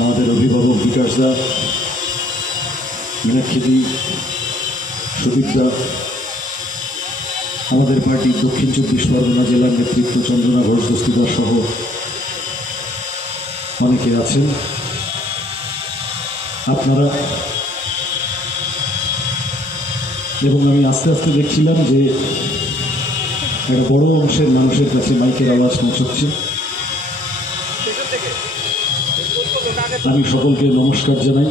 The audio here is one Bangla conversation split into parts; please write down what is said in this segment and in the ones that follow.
আমাদের অভিভাবক বিকাশ দা, মীনাক্ষী, সুদীপদা, আমাদের পার্টির দক্ষিণ 24 পরগনা জেলার নেতৃত্ব চন্দ্রনা ঘোষ দস্তিদার সহ অনেকে আছেন। আপনারা এবং আমি আস্তে আস্তে দেখছিলাম যে একটা বড় অংশের মানুষের কাছে মাইকের আওয়াজ পৌঁছচ্ছে। আমি সকলকে নমস্কার জানাই।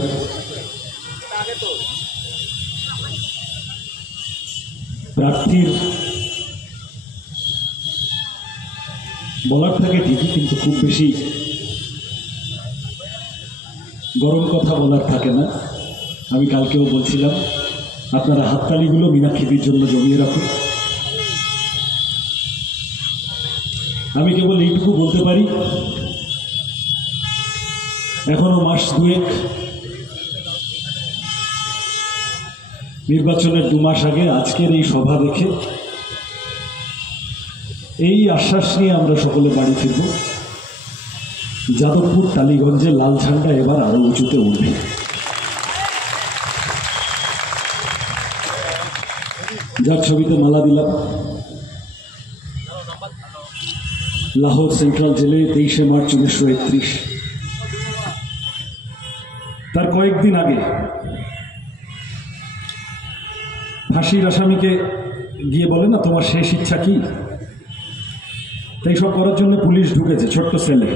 প্রার্থীর বলার থাকে ঠিকই, কিন্তু খুব বেশি গরম কথা বলার থাকে না। আমি কালকেও বলছিলাম, আপনারা হাততালিগুলো মীনাক্ষীদের জন্য জমিয়ে রাখুন। আমি কেবল এইটুকু বলতে পারি, এখনো মাস দুয়েক, নির্বাচনের 2 মাস আগে আজকের এই সভা দেখে এই আশ্বাস নিয়ে আমরা সকলে বাড়ি ফিরব, যাদবপুর টালিগঞ্জে লাল ঝান্ডা এবার আরো উঁচুতে উঠবে। যার ছবিতে মালা দিলাম, লাহোর সেন্ট্রাল জেলে 23শে মার্চ 1931। তার কয়েকদিন আগে ফাঁসির আসামিকে গিয়ে বলে না, তোমার শেষ ইচ্ছা কি? তাই সব করার জন্য পুলিশ ঢুকেছে ছোট্ট সেলে।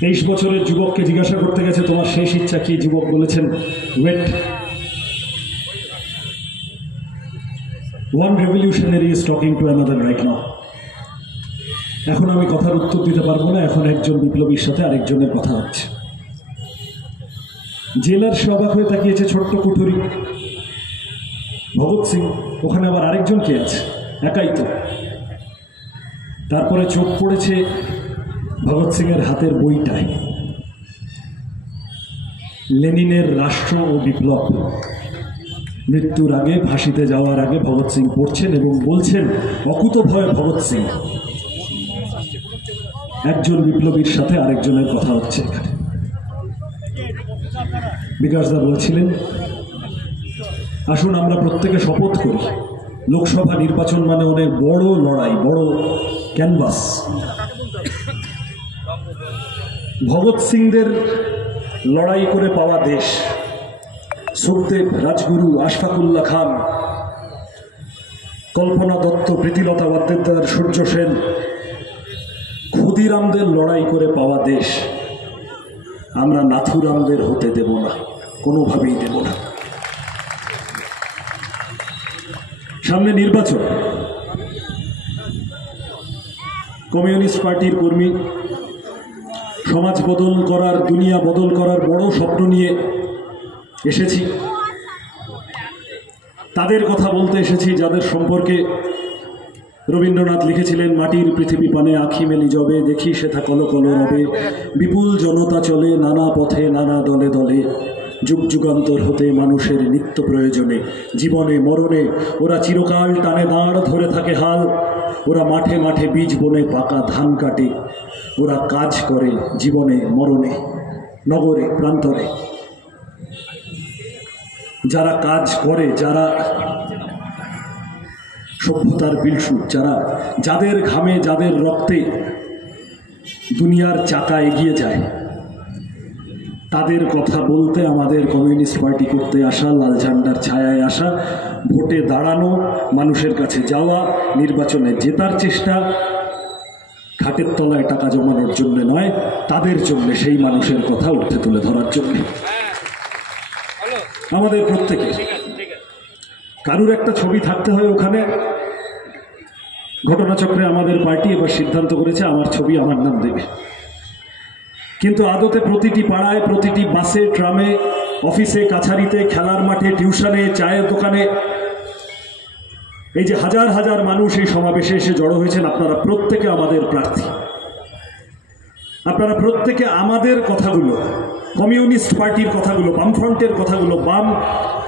23 বছরের যুবককে জিজ্ঞাসা করতে গেছে, তোমার শেষ ইচ্ছা কি? যুবক বলেছেন, wait, one revolutionary is talking to another right now. এখন আমি কথার উত্তর দিতে পারবো না, এখন একজন বিপ্লবীর সাথে আরেকজনের কথা হচ্ছে। জেলার সে অবাক হয়ে তাকিয়েছে, ছোট্ট কুঠুরি ভগৎ সিং, ওখানে আবার আরেকজন কে আছে? একাই তো। তারপরে চোখ পড়েছে ভগৎ সিংয়ের হাতের বইটায়, লেনিনের রাষ্ট্র ও বিপ্লব। মৃত্যুর আগে, ফাঁসিতে যাওয়ার আগে ভগৎ সিং পড়ছেন এবং বলছেন, অকুতভয় ভগৎ সিং। একজন বিপ্লবীর সাথে আরেকজনের কথা হচ্ছে এখানে। বিকাশদা বলছিলেন, আসুন আমরা প্রত্যেকে শপথ করি, লোকসভা নির্বাচন মানে অনেক বড় লড়াই, বড় ক্যানভাস। ভগৎ সিংদের লড়াই করে পাওয়া দেশ, সুখদেব, রাজগুরু, আশফাকুল্লাহ খান, কল্পনা দত্ত, প্রীতিলতা ওয়াদ্দেদার, সূর্য সেন, ক্ষুদিরামদের লড়াই করে পাওয়া দেশ। আমরা নাথুরামদের হতে দেব না, কোনোভাবেই দেব না। সামনে নির্বাচন, কমিউনিস্ট পার্টির কর্মী সমাজ বদল করার, দুনিয়া বদল করার বড় স্বপ্ন নিয়ে এসেছি। তাদের কথা বলতে এসেছি, যাদের সম্পর্কে রবীন্দ্রনাথ লিখেছিলেন, মাটির পৃথিবী পানে আঁখি মেলি যবে, দেখি সেথা কলো কলো রবে, বিপুল জনতা চলে নানা পথে নানা দলে দলে, যুগ যুগান্তর হতে মানুষের নিত্য প্রয়োজনে, জীবনে মরণে ওরা চিরকাল টানে দাঁড় ধরে থাকে হাল, ওরা মাঠে মাঠে বীজ বনে পাকা ধান কাটে, ওরা কাজ করে জীবনে মরণে, নগরে প্রান্তরে। যারা কাজ করে, যারা সভ্যতার বিলসুট, যাদের ঘামে, যাদের রক্তে দুনিয়ার চাকা এগিয়ে যায়, তাদের কথা বলতে আমাদের কমিউনিস্ট পার্টি করতে আসা, লাল ঝান্ডার ছায়ায় আসা, ভোটে দাঁড়ানো, মানুষের কাছে যাওয়া, নির্বাচনে জেতার চেষ্টা, খাটের তলায় টাকা জমানোর জন্য নয়, তাদের জন্য, সেই মানুষের কথা উঠে তুলে ধরার জন্য। আমাদের প্রত্যেকে কারুর একটা ছবি থাকতে হয় ওখানে। ঘটনাচক্রে আমাদের পার্টি এবার সিদ্ধান্ত করেছে আমার ছবি আমার নাম দেবে, কিন্তু আদতে প্রতিটি পাড়ায়, প্রতিটি বাসে, ট্রামে, অফিসে, কাছারিতে, খেলার মাঠে, টিউশনে, চায়ের দোকানে, এই যে হাজার হাজার মানুষ এই সমাবেশে এসে জড়ো হয়েছেন, আপনারা প্রত্যেকে আমাদের প্রার্থী। আপনারা প্রত্যেকে আমাদের কথাগুলো, কমিউনিস্ট পার্টির কথাগুলো, বামফ্রন্টের কথাগুলো, বাম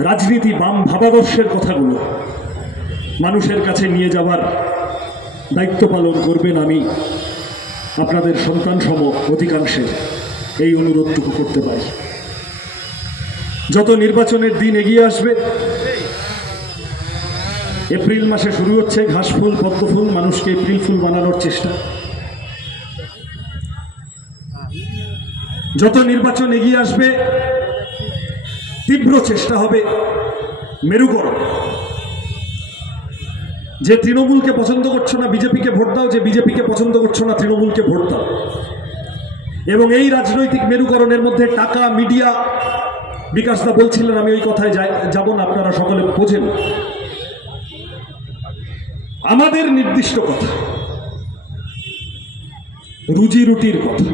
রাজনীতি, বাম ভাবাদর্শের কথাগুলো মানুষের কাছে নিয়ে যাবার দায়িত্ব পালন করবেন। আমি আপনাদের সন্তান সম অধিকাংশের এই অনুরোধটুকু করতে পারি। যত নির্বাচনের দিন এগিয়ে আসবে, এপ্রিল মাসে শুরু হচ্ছে ঘাসফুল পদ্মফুল, মানুষকে এপ্রিল ফুল বানানোর চেষ্টা। যত নির্বাচন এগিয়ে আসবে, তীব্র চেষ্টা হবে মেরুকরণ। যে তৃণমূলকে পছন্দ করছো না বিজেপিকে ভোট দাও, যে বিজেপিকে পছন্দ করছো না তৃণমূলকে ভোট দাও। এবং এই রাজনৈতিক মেরুকরণের মধ্যে টাকা, মিডিয়া, বিকাশদা বলছিলেন, আমি ওই কথায় যাব না, আপনারা সকলে বোঝেন। আমাদের নির্দিষ্ট কথা, রুজি রুটির কথা,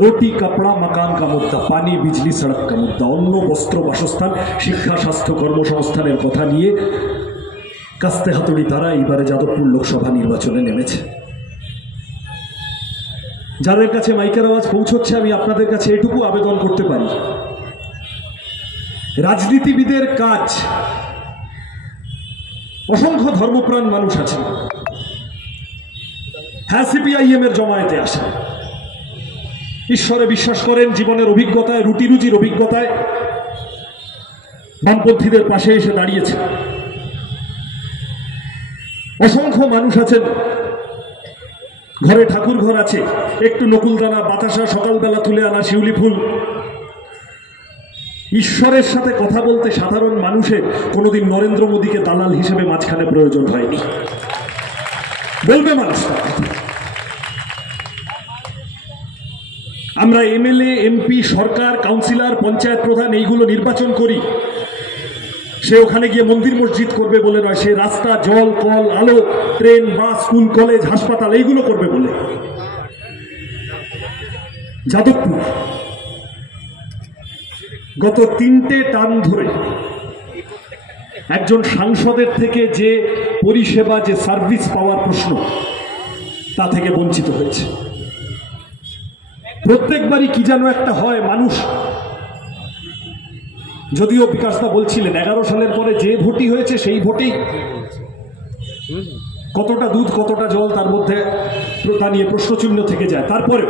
রুটি কাপড়া মাকান কা মুদ্দা, পানি বিজলি সড়ক কা মুদ্দা, অন্ন বস্ত্র বাসস্থান শিক্ষা স্বাস্থ্য কর্মসংস্থানের কথা নিয়ে কাস্তে হাতুড়ি তারা এইবারে যাদবপুর লোকসভা নির্বাচনে নেমেছে। যাদের কাছে মাইকের আওয়াজ পৌঁছচ্ছে, আমি আপনাদের কাছে এটুকু আবেদন করতে পারি, রাজনীতিবিদের কাজ, অসংখ্য ধর্মপ্রাণ মানুষ আছেন, হ্যাঁ সিপিআইএম এর জমায়েতে আসেন, ঈশ্বরে বিশ্বাস করেন, জীবনের অভিজ্ঞতায়, রুটি রুজির অভিজ্ঞতায় বামপন্থীদের পাশে এসে দাঁড়িয়েছে। অসংখ্য মানুষ আছেন, ঘরে ঠাকুর ঘর আছে, একটু নকুলদানা, বাতাসা, সকালবেলা তুলে আনা শিউলি ফুল, ঈশ্বরের সাথে কথা বলতে সাধারণ মানুষের কোনোদিন নরেন্দ্র মোদীকে দালাল হিসেবে মাঝখানে প্রয়োজন হয়নি, বলবে মানুষ। আমরা এমএলএ, এমপি, সরকার, কাউন্সিলর, পঞ্চায়েত প্রধান এইগুলো নির্বাচন করি, সে ওখানে গিয়ে মন্দির মসজিদ করবে বলে নয়, সে রাস্তা, জল, কল, আলো, ট্রেন, বাস, স্কুল, কলেজ, হাসপাতাল এইগুলো করবে বলে। যাদবপুর গত 3টে টার্ম ধরে একজন সাংসদের থেকে যে পরিষেবা, যে সার্ভিস পাওয়ার প্রশ্ন, তা থেকে বঞ্চিত হয়েছে। প্রত্যেকবারই কি যেন একটা হয়, মানুষ, যদিও বিকাশদা বলছিলেন 11 সালের পরে যে ভোটই হয়েছে সেই ভোটেই কতটা দুধ কতটা জল তার মধ্যে তা নিয়ে প্রশ্নচিহ্ন থেকে যায়। তারপরে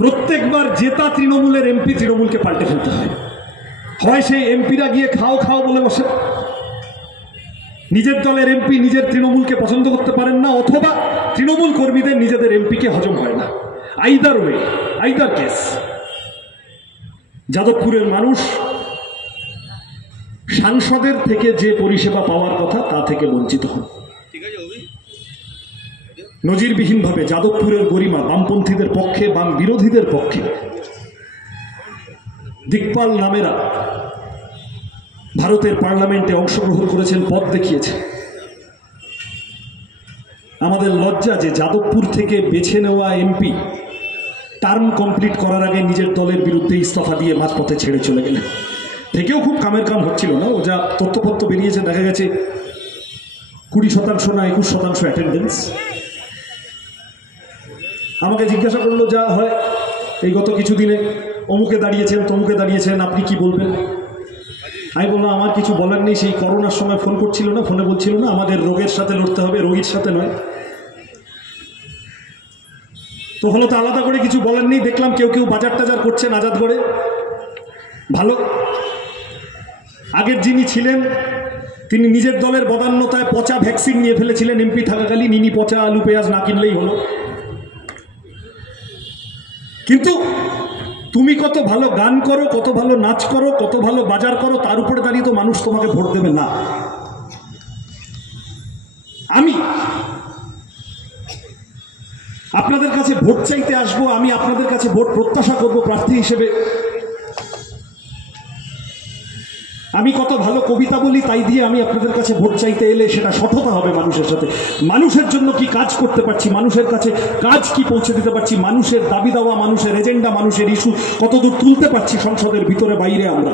প্রত্যেকবার জেতা তৃণমূলের এমপি তৃণমূলকে পাল্টে ফেলতে হয়। হয় সেই এমপিরা গিয়ে খাও খাও বলে বসে, নিজের দলের এমপি নিজের তৃণমূলকে পছন্দ করতে পারেন না, অথবা তৃণমূল কর্মীদের নিজেদের এমপিকে হজম হয় না। Either way, either case. যাদবপুরের মানুষ সাংসদের থেকে যে পরিষেবা পাওয়ার কথা তা থেকে বঞ্চিত হন। নজিরবিহীনভাবে যাদবপুরের গরিমা বামপন্থীদের পক্ষে, বাম বিরোধীদের পক্ষে। দিকপাল নামেরা ভারতের পার্লামেন্টে অংশগ্রহণ করেছেন, পথ দেখিয়েছে। আমাদের লজ্জা যে যাদবপুর থেকে বেছে নেওয়া এমপি টার্ম কমপ্লিট করার আগে নিজের দলের বিরুদ্ধে ইস্তফা দিয়ে মাঝপথে ছেড়ে চলে গেলেন। থেকেও খুব কামের কাম হচ্ছিল না, ও যা তথ্যপত্র বেরিয়েছে দেখা গেছে 20% না 21% অ্যাটেন্ডেন্স। আমাকে জিজ্ঞাসা করলো, যা হয় এই গত কিছুদিনে অমুকে দাঁড়িয়েছেন, তমুকে দাঁড়িয়েছেন, আপনি কি বলবেন? আমি বললাম, আমার কিছু বলার নেই। সেই করোনার সময় ফোন করছিল না, ফোনে বলছিল না আমাদের রোগের সাথে লড়তে হবে, রোগীর সাথে নয়। তো হলো, তো আলাদা করে কিছু বলার নেই। দেখলাম কেউ কেউ বাজার টাজার করছেন আজাদগড়ে, ভালো। আগের যিনি ছিলেন তিনি নিজের দলের বদান্যতায় পচা ভ্যাকসিন নিয়ে ফেলেছিলেন এমপি থাকাকালীন, ইনি পচা আলু পেঁয়াজ না কিনলেই হলো। কিন্তু তুমি কত ভালো গান করো, কত ভালো নাচ করো, কত ভালো বাজার করো, তার উপরে দাঁড়িয়ে তো মানুষ তোমাকে ভোট দেবে না। আমি আপনাদের কাছে ভোট চাইতে আসবো, আমি আপনাদের কাছে ভোট প্রত্যাশা করব প্রার্থী হিসেবে। আমি কত ভালো কবিতা বলি তাই দিয়ে আমি আপনাদের কাছে ভোট চাইতে এলে সেটা সঠতা হবে মানুষের সাথে। মানুষের জন্য কি কাজ করতে পারছি, মানুষের কাছে কাজ কি পৌঁছে দিতে পারছি, মানুষের দাবি দাওয়া, মানুষের এজেন্ডা, মানুষের ইস্যু কতদূর তুলতে পারছি সংসদের ভিতরে বাইরে আমরা।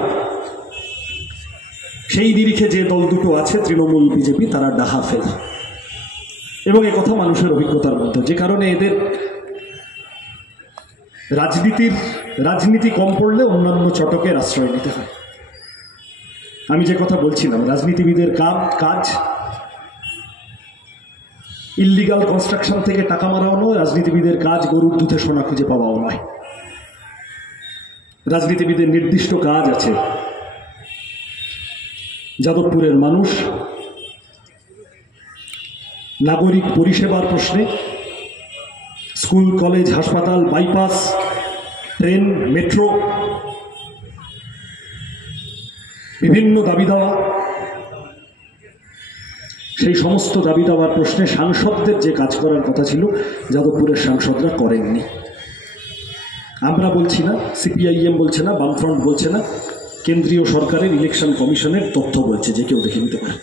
সেই নিরিখে যে দল দুটো আছে তৃণমূল, বিজেপি, তারা ডাহা ফেলা। এবং একথা মানুষের অভিজ্ঞতার মধ্যে, যে কারণে এদের রাজনীতি কম পড়লে অন্যান্য চটকের আশ্রয় নিতে হয়। আমি যে কথা বলছিলাম, রাজনীতিবিদের কাজ ইল্লিগাল কনস্ট্রাকশন থেকে টাকা মারাও নয়, রাজনীতিবিদের কাজ গরুর দুধে সোনা খুঁজে পাওয়াও নয়। রাজনীতিবিদের নির্দিষ্ট কাজ আছে। যাদবপুরের মানুষ নাগরিক পরিষেবার প্রশ্নে স্কুল, কলেজ, হাসপাতাল, বাইপাস, ট্রেন, মেট্রো, বিভিন্ন দাবি দেওয়া, সেই সমস্ত দাবি দেওয়ার প্রশ্নে সাংসদদের যে কাজ করার কথা ছিল যাদবপুরের সাংসদরা করেননি। আমরা বলছি না, সিপিআইএম বলছে না, বামফ্রন্ট বলছে না, কেন্দ্রীয় সরকারের ইলেকশন কমিশনের তথ্য বলছে, যে কেউ দেখে নিতে পারে।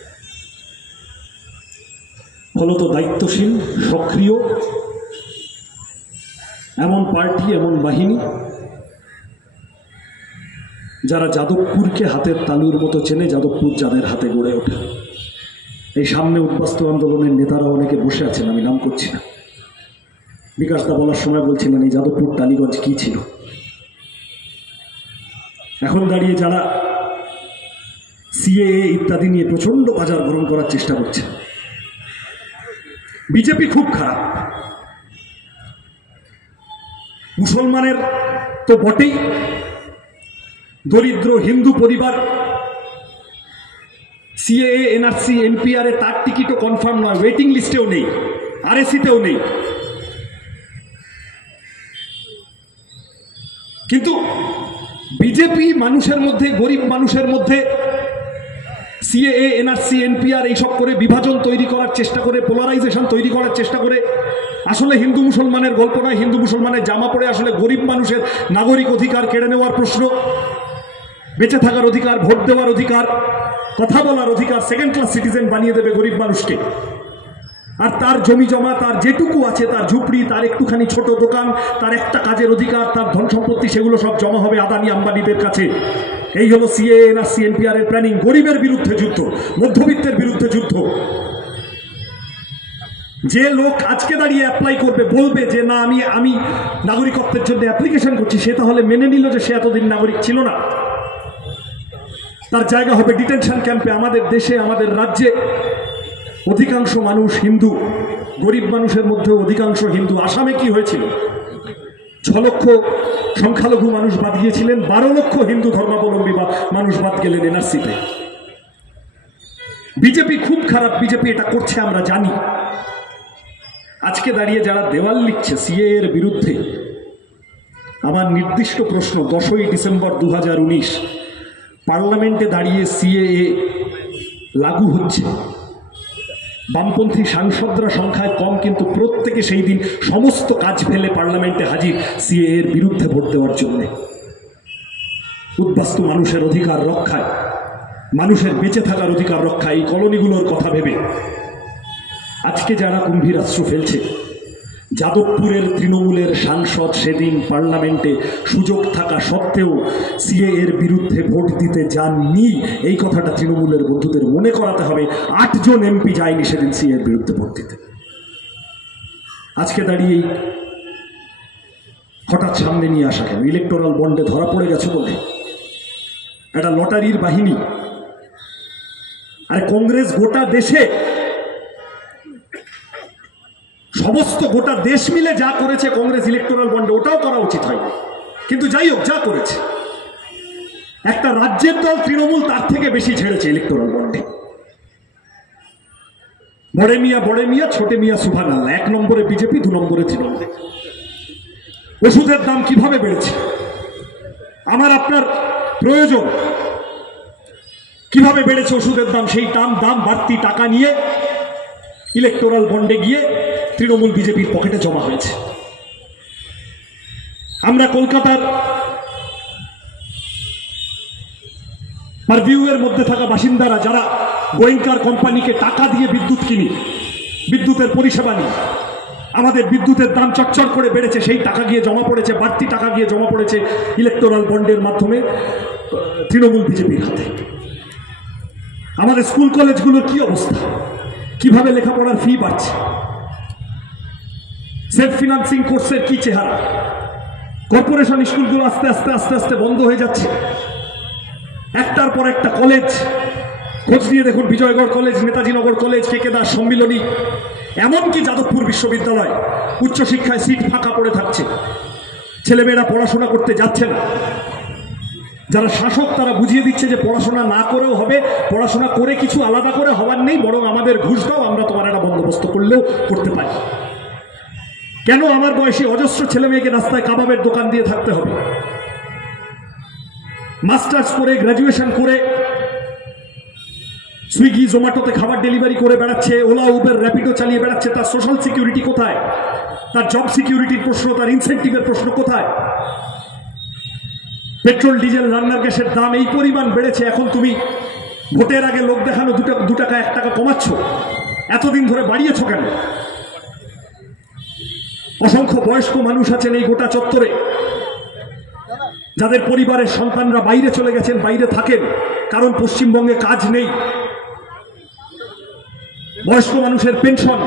ফলত দায়িত্বশীল, সক্রিয় এমন পার্টি, এমন বাহিনী যারা যাদবপুরকে হাতের তালুর মতো চেনে, যাদবপুর যাদের হাতে গড়ে ওঠে। এই সামনে উদ্বাস্তু আন্দোলনের নেতারা অনেকে বসে আছেন, আমি নাম করছি না। বিকাশদা বলার সময় বলছিলেন এই যাদবপুর টালিগঞ্জ কি ছিল। এখন দাঁড়িয়ে যারা সিএএ ইত্যাদি নিয়ে প্রচন্ড বাজার গরম করার চেষ্টা করছে, বিজেপি খুব খারাপ, মুসলমানের তো বটেই, দরিদ্র হিন্দু পরিবার সিএএ, এনআরসি, এনপিআর এ তার টিকিটও কনফার্ম নয়, ওয়েটিং লিস্টেও নেই, আরএসিতেও নেই। কিন্তু বিজেপি মানুষের মধ্যে, গরিব মানুষের মধ্যে সিএএ, এনআরসি, এনপিআর এইসব করে বিভাজন তৈরি করার চেষ্টা করে, পোলারাইজেশন তৈরি করার চেষ্টা করে। আসলে হিন্দু মুসলমানের গল্প নয়, হিন্দু মুসলমানের জামা পড়ে আসলে গরিব মানুষের নাগরিক অধিকার কেড়ে নেওয়ার প্রশ্ন, বেঁচে থাকার অধিকার, ভোট দেওয়ার অধিকার, কথা বলার অধিকার, সেকেন্ড ক্লাস সিটিজেন বানিয়ে দেবে গরিব মানুষকে। আর তার জমি জমা, তার যেটুকু আছে, তার ঝুপড়ি, তার একটুখানি ছোট দোকান, তার একটা কাজের অধিকার, তার ধন সম্পত্তি, সেগুলো সব জমা হবে আদানি আম্বানিদের কাছে। এই হলো সিএএ, এনআরসি, এনপিআর এর প্ল্যানিং। গরিবের বিরুদ্ধে যুদ্ধ, মধ্যবিত্তের বিরুদ্ধে যুদ্ধ। যে লোক আজকে দাঁড়িয়ে অ্যাপ্লাই করবে, বলবে যে না আমি নাগরিকত্বের জন্য অ্যাপ্লিকেশন করছি, সে তাহলে মেনে নিল যে সে এতদিন নাগরিক ছিল না। তার জায়গা হবে ডিটেনশন ক্যাম্পে। আমাদের দেশে, আমাদের রাজ্যে অধিকাংশ মানুষ হিন্দু, গরিব মানুষের মধ্যে অধিকাংশ হিন্দু। আসামে কি হয়েছিল? 6 লক্ষ সংখ্যালঘু মানুষ বাদ গিয়েছিলেন, 12 লক্ষ হিন্দু ধর্মাবলম্বী বা মানুষ বাদ গেলেন এনআরসিতে। বিজেপি খুব খারাপ, বিজেপি এটা করছে আমরা জানি। আজকে দাঁড়িয়ে যারা দেওয়াল লিখছে সিএএ এর বিরুদ্ধে, আমার নির্দিষ্ট প্রশ্ন, 10ই ডিসেম্বর 2019 পার্লামেন্টে দাঁড়িয়ে সিএএ লাগু হচ্ছে, বামপন্থী সাংসদরা সংখ্যায় কম, কিন্তু প্রত্যেকে সেই দিন সমস্ত কাজ ফেলে পার্লামেন্টে হাজির সিএএ এর বিরুদ্ধে ভোট দেওয়ার জন্য। উদ্বাস্তু মানুষের অধিকার রক্ষায়, মানুষের বেঁচে থাকার অধিকার রক্ষায়, এই কলোনিগুলোর কথা ভেবে আজকে যারা কুম্ভীরাস্ত্র ফেলছে, যাদবপুরের তৃণমূলের সাংসদ সেদিন পার্লামেন্টে সুযোগ থাকা সত্ত্বেও সিএএ এর বিরুদ্ধে ভোট দিতে যাননি, এই কথাটা তৃণমূলের বন্ধুদের মনে করাতে হবে। 8 জন এমপি যায়নি সেদিন সিএএ এর বিরুদ্ধে ভোট দিতে। আজকে দাঁড়িয়ে হঠাৎ সামনে নিয়ে আসা কেন? ইলেকটোরাল বন্ডে ধরা পড়ে গেছে বলে একটা লটারির বাহিনী। আর কংগ্রেস গোটা দেশে, সমস্ত গোটা দেশ মিলে যা করেছে কংগ্রেস ইলেকটোরাল বন্ডে, ওটাও করা উচিত হয়নি। কিন্তু যাই হোক, যা করেছে, একটা রাজ্যের দল তৃণমূল তার থেকে বেশি ছেড়েছে ইলেকটোরাল বন্ডে। বড়ে মিয়া ছোটে মিয়া সুবহানাল্লাহ। 1 নম্বরে বিজেপি, 2 নম্বরে তৃণমূল। ওষুধের দাম কিভাবে বেড়েছে, আমার আপনার প্রয়োজন, কিভাবে বেড়েছে ওষুধের দাম, সেই দাম বাড়তি টাকা নিয়ে ইলেকটোরাল বন্ডে গিয়ে তৃণমূল বিজেপির পকেটে জমা হয়েছে। আমরা কলকাতার পারভিউয়ের মধ্যে থাকা বাসিন্দারা যারা গোয়েঙ্কার কোম্পানিকে টাকা দিয়ে বিদ্যুৎ কিনি, বিদ্যুতের পরিষেবা নিই, আমাদের বিদ্যুতের দাম চটচট করে বেড়েছে, সেই টাকা গিয়ে জমা পড়েছে, বাড়তি টাকা গিয়ে জমা পড়েছে ইলেকটোরাল বন্ডের মাধ্যমে তৃণমূল বিজেপির হাতে। আমাদের স্কুল কলেজগুলোর কি অবস্থা, কিভাবে লেখাপড়ার ফি বাড়ছে, সেলফ ফিনান্সিং কোর্সের কি চেহারা, কর্পোরেশন স্কুলগুলো আস্তে আস্তে আস্তে আস্তে বন্ধ হয়ে যাচ্ছে। একটার পর একটা কলেজ, খোঁজ নিয়ে দেখুন, বিজয়গড় কলেজ, নেতাজি নগর কলেজ, কেকে দাস সম্মিলনী, এমনকি যাদবপুর বিশ্ববিদ্যালয় উচ্চশিক্ষায় সিট ফাঁকা পড়ে থাকছে, ছেলেমেয়েরা পড়াশোনা করতে যাচ্ছে না। যারা শাসক তারা বুঝিয়ে দিচ্ছে যে পড়াশোনা না করেও হবে, পড়াশোনা করে কিছু আলাদা করে হওয়ার নেই, বরং আমাদের ঘুষ দাও, আমরা তোমার একটা বন্দোবস্ত করলেও করতে পারি। কেন আমার বয়সী অজস্র ছেলে মেয়েকে রাস্তায় কাবাবের দোকান দিয়ে থাকতে হবে? মাস্টার্স করে, গ্র্যাজুয়েশন করে সুইগি জোম্যাটোতে খাবার ডেলিভারি করে বেড়াচ্ছে, ওলা উবের র্যাপিডো চালিয়ে বেড়াচ্ছে, তার সোশ্যাল সিকিউরিটি কোথায়? তার জব সিকিউরিটির প্রশ্ন, তার ইনসেন্টিভের প্রশ্ন কোথায়? পেট্রোল ডিজেল রান্নার গ্যাসের দাম এই পরিমাণ বেড়েছে, এখন তুমি ভোটের আগে লোক দেখানো 2 টাকা 1 টাকা কমাচ্ছ, এতদিন ধরে বাড়িয়েছ কেন? অসংখ্য বয়স্ক মানুষ আছেন এই গোটা চত্বরে, যাদের পরিবারের সন্তানরা বাইরে চলে গেছেন, বাইরে থাকেন, কারণ পশ্চিমবঙ্গে কাজ নেই। বয়স্ক মানুষের পেনশন,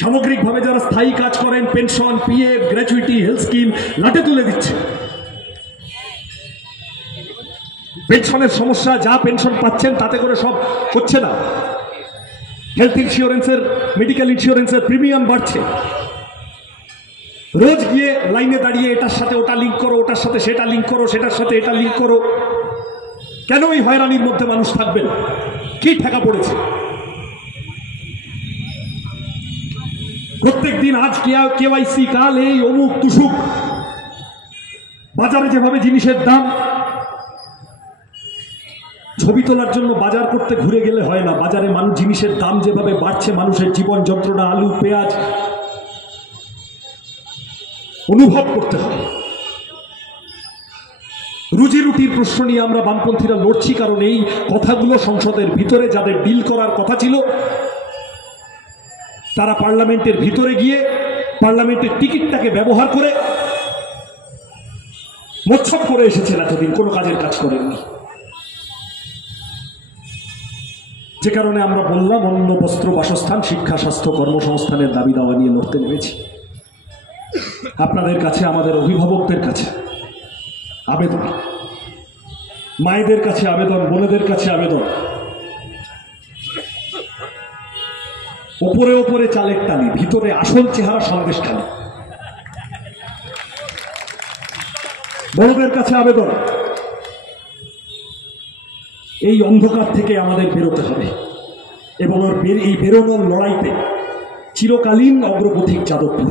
সামগ্রিকভাবে যারা স্থায়ী কাজ করেন, pension, PF, gratuity, health scheme লাটে তুলে দিচ্ছে। পেনশনের সমস্যা, যা পেনশন পাচ্ছেন তাতে করে সব হচ্ছে না। হেলথ ইন্স্যুরেন্সের, মেডিকেল ইন্স্যুরেন্সের প্রিমিয়াম বাড়ছে। রোজ গিয়ে লাইনে দাঁড়িয়ে এটার সাথে ওটা লিঙ্ক করো, ওটার সাথে সেটা লিঙ্ক করো, সেটার সাথে এটা লিঙ্ক করো। কেন এই হয়রানির মধ্যে মানুষ থাকবেন? কি ঠেকা পড়েছে? প্রত্যেক দিন আজ কেওয়াইসি, কাল এই অমুক তুসুক। বাজারে যেভাবে জিনিসের দাম, ছবি তোলার জন্য বাজার করতে ঘুরে গেলে হয় না। বাজারে মানুষ জিনিসের দাম যেভাবে বাড়ছে, মানুষের জীবন যন্ত্রণা, আলু পেঁয়াজ অনুভব করতে হয়। রুজি রুটির প্রশ্ন নিয়ে আমরা বামপন্থীরা লড়ছি, কারণ এই কথাগুলো সংসদের ভিতরে যাদের ডিল করার কথা ছিল, তারা পার্লামেন্টের ভিতরে গিয়ে পার্লামেন্টের টিকিটটাকে ব্যবহার করে মোচ্ছব করে এসেছেন। এতদিন কোনো কাজের কাজ করেননি, যে কারণে আমরা বললাম অন্ন, বস্ত্র, বাসস্থান, শিক্ষা, স্বাস্থ্য, কর্মসংস্থানের দাবি দাওয়া নিয়ে লড়তে নেমেছি। আপনাদের কাছে, আমাদের অভিভাবকদের কাছে আবেদন, মায়েদের কাছে আবেদন, বোনেদের কাছে আবেদন, ওপরে ওপরে চালের টালি, ভিতরে আসল চেহারা সন্দেশ খালি। বড়দের কাছে আবেদন, এই অন্ধকার থেকে আমাদের বেরোতে হবে এবং এই বেরোনোর লড়াইতে চিরকালীন অগ্রপথিক যাদবপুর।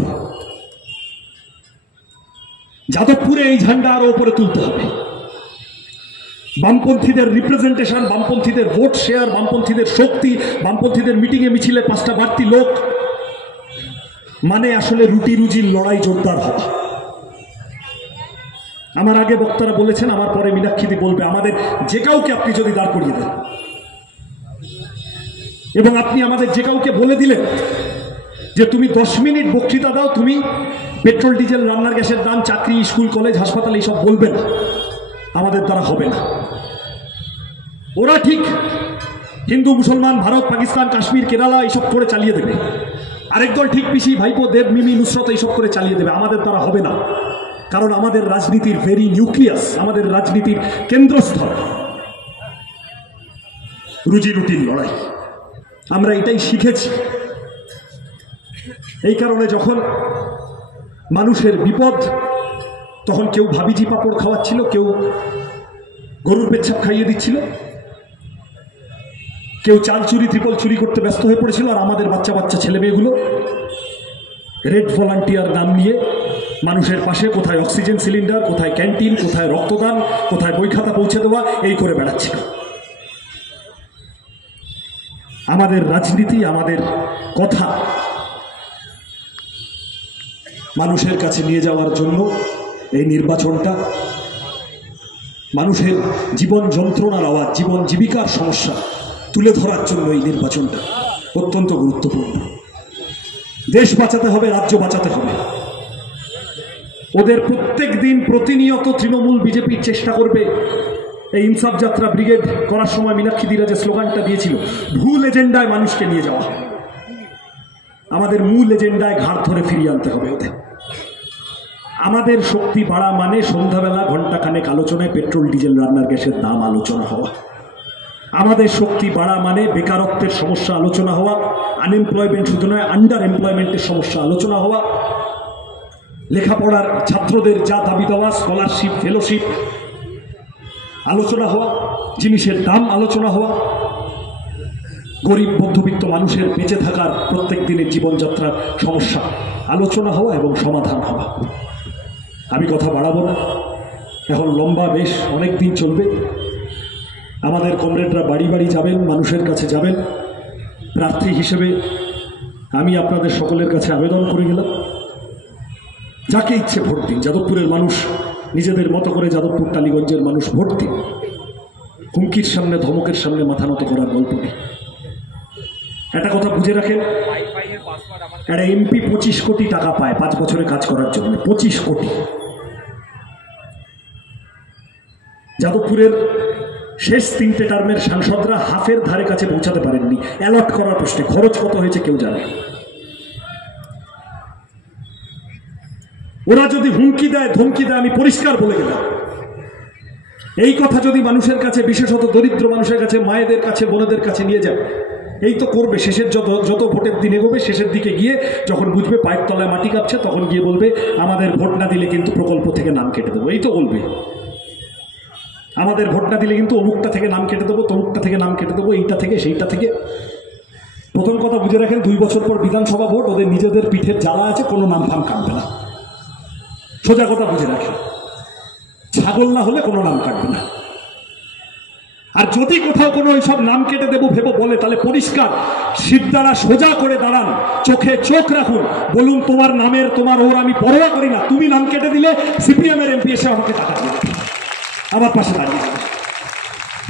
যাদবপুরে এই ঝান্ডা আরো উপরে তুলতে হবে। বামপন্থীদের রিপ্রেজেন্টেশন, বামপন্থীদের ভোট শেয়ার, বামপন্থীদের শক্তি, বামপন্থীদের মিটিংয়ে মিছিলে 5টা বাড়তি লোক, মানে আসলে রুটি রুজির লড়াই জোরদার হওয়া। আমার আগে বক্তারা বলেছেন, আমার পরে মীনাক্ষীদি বলবে, আমাদের যে কাউকে আপনি যদি দাঁড় করিয়ে দেন এবং আপনি আমাদের যে কাউকে বলে দিলেন যে তুমি 10 মিনিট বক্তৃতা দাও, তুমি পেট্রোল ডিজেল রান্নার গ্যাসের দাম, চাকরি, স্কুল কলেজ হাসপাতাল এইসব বলবে না, আমাদের দ্বারা হবে না। ওরা ঠিক হিন্দু মুসলমান, ভারত পাকিস্তান কাশ্মীর কেরালা এইসব করে চালিয়ে দেবে, আরেক দল ঠিক পিসি ভাইপো দেব মিমি নুসরত এইসব করে চালিয়ে দেবে, আমাদের দ্বারা হবে না। কারণ আমাদের রাজনীতির ভেরি নিউক্লিয়াস, আমাদের রাজনীতির কেন্দ্রস্থল রুজি রুটির লড়াই। আমরা এটাই শিখেছি। এই কারণে যখন মানুষের বিপদ, তখন কেউ ভাবিজি পাপড় খাওয়াচ্ছিল, কেউ গরুর পেচ্ছাপ খাইয়ে দিচ্ছিল, কেউ চাল চুরি ত্রিপল চুরি করতে ব্যস্ত হয়ে পড়েছিল, আর আমাদের বাচ্চা বাচ্চা ছেলে মেয়েগুলো রেড ভলান্টিয়ার নাম নিয়ে মানুষের পাশে কোথায় অক্সিজেন সিলিন্ডার, কোথায় ক্যান্টিন, কোথায় রক্তদান, কোথায় বই খাতা পৌঁছে দেওয়া, এই করে বেড়াচ্ছিল। আমাদের রাজনীতি, আমাদের কথা মানুষের কাছে নিয়ে যাওয়ার জন্য এই নির্বাচনটা, মানুষের জীবন যন্ত্রণার আওয়াজ, জীবন জীবিকার সমস্যা তুলে ধরার জন্য এই নির্বাচনটা অত্যন্ত গুরুত্বপূর্ণ। দেশ বাঁচাতে হবে, রাজ্য বাঁচাতে হবে। ওদের প্রত্যেক দিন প্রতিনিয়ত তৃণমূল বিজেপির চেষ্টা করবে এই ইনসাফ যাত্রা ব্রিগেড করার সময় মীনাক্ষীদিরা যে স্লোগানটা দিয়েছিল, ভুল এজেন্ডায় মানুষকে নিয়ে যাওয়া। আমাদের মূল এজেন্ডায় ঘাড় ধরে ফিরিয়ে আনতে হবে ওদের। আমাদের শক্তি বাড়া মানে সন্ধ্যাবেলা ঘণ্টাখানেক আলোচনায় পেট্রোল ডিজেল রান্নার গ্যাসের দাম আলোচনা হওয়া। আমাদের শক্তি বাড়া মানে বেকারত্বের সমস্যা আলোচনা হওয়া, আনএমপ্লয়মেন্ট শুধু নয় আন্ডার এমপ্লয়মেন্টের সমস্যা আলোচনা হওয়া, লেখাপড়ার ছাত্রদের যা দাবি দেওয়া স্কলারশিপ ফেলোশিপ আলোচনা হওয়া, জিনিসের দাম আলোচনা হওয়া, গরিব মধ্যবিত্ত মানুষের বেঁচে থাকার প্রত্যেক দিনের জীবনযাত্রার সমস্যা আলোচনা হওয়া এবং সমাধান হওয়া। আমি কথা বাড়াবো না, এখন লম্বা বেশ অনেক দিন চলবে। আমাদের কমরেডরা বাড়ি বাড়ি যাবেন, মানুষের কাছে যাবেন। প্রার্থী হিসেবে আমি আপনাদের সকলের কাছে আবেদন করে গেলাম, যাকে ইচ্ছে ভোট দিন। যাদবপুরের মানুষ নিজেদের মতো করে, যাদবপুর টালিগঞ্জের মানুষ ভোট দিন। হুমকির সামনে ধমকের সামনে মাথা নত করার গল্প নেই। একটা কথা বুঝে রাখেন, একটা এমপি 25 কোটি টাকা পায় 5 বছরে কাজ করার জন্য, 25 কোটি। যাদবপুরের শেষ 3টে টার্মের সাংসদরা হাফের ধারে কাছে পৌঁছাতে পারেননি অ্যালট করার প্রশ্নে। খরচ কত হয়েছে কেউ জানে। ওরা যদি হুমকি দেয় ধমকি দেয়, আমি পরিষ্কার বলে গেলাম, এই কথা যদি মানুষের কাছে, বিশেষত দরিদ্র মানুষের কাছে, মায়েদের কাছে, বোনেদের কাছে নিয়ে যায়, এই তো করবে। শেষের যত ভোটের দিন এগোবে, শেষের দিকে গিয়ে যখন বুঝবে পায়ের তলায় মাটি কাঁপছে, তখন গিয়ে বলবে আমাদের ভোট না দিলে কিন্তু প্রকল্প থেকে নাম কেটে দেবো। এই তো বলবে, আমাদের ভোট না দিলে কিন্তু অমুকটা থেকে নাম কেটে দেবো, তমুকটা থেকে নাম কেটে দেবো, এইটা থেকে সেইটা থেকে। প্রথম কথা বুঝে রাখেন, 2 বছর পর বিধানসভা ভোট, ওদের নিজেদের পিঠের জ্বালা আছে, কোনো নাম ফাম কাটবে না। সোজা কথা বুঝে রাখেন, ছাগল না হলে কোনো নাম কাটবে না। আর যদি কোথাও কোনো ওইসব নাম কেটে দেবো ভেবো বলে, তাহলে পরিষ্কার সিদ্ধারা সোজা করে দাঁড়ান, চোখে চোখ রাখুন, বলুন তোমার নামের তোমার ওর আমি পরোয়া করি না। তুমি নাম কেটে দিলে সিপিএমের এমপি এসে আমাকে টাকা দেবে, আমার পাশে দাঁড়িয়ে যাবে,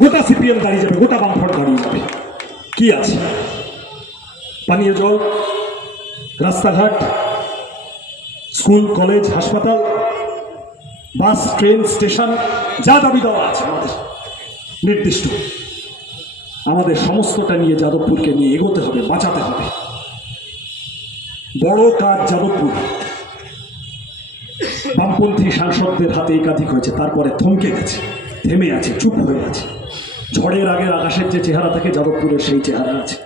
গোটা সিপিএম দাঁড়িয়ে যাবে, গোটা বামফ্রন্ট দাঁড়িয়ে যাবে। কি আছে? পানীয় জল, রাস্তাঘাট, স্কুল কলেজ হাসপাতাল, বাস ট্রেন স্টেশন, যা দাবি দেওয়া আছে আমাদের নির্দিষ্ট, আমাদের সমস্তটা নিয়ে যাদবপুরকে নিয়ে এগোতে হবে, বাঁচাতে হবে। বড় কাজ যাদবপুর। বামপন্থী সাংসদদের হাতে একাধিক হয়েছে, তারপরে থমকে গেছে, থেমে আছে, চুপ হয়ে আছে। ঝড়ের আগের আকাশের যে চেহারা থাকে, যাদবপুরের সেই চেহারা আছে।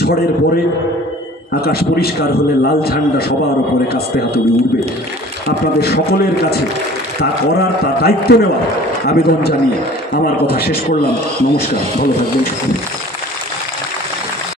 ঝড়ের পরে আকাশ পরিষ্কার হলে লাল ঝান্ডা সবার উপরে কাস্তে হাতুড়ি উঠবে। আপনাদের সকলের কাছে তা করার, তা দায়িত্ব নেওয়ার আবেদন জানিয়ে আমার কথা শেষ করলাম। নমস্কার, ভালো থাকবেন সকলে।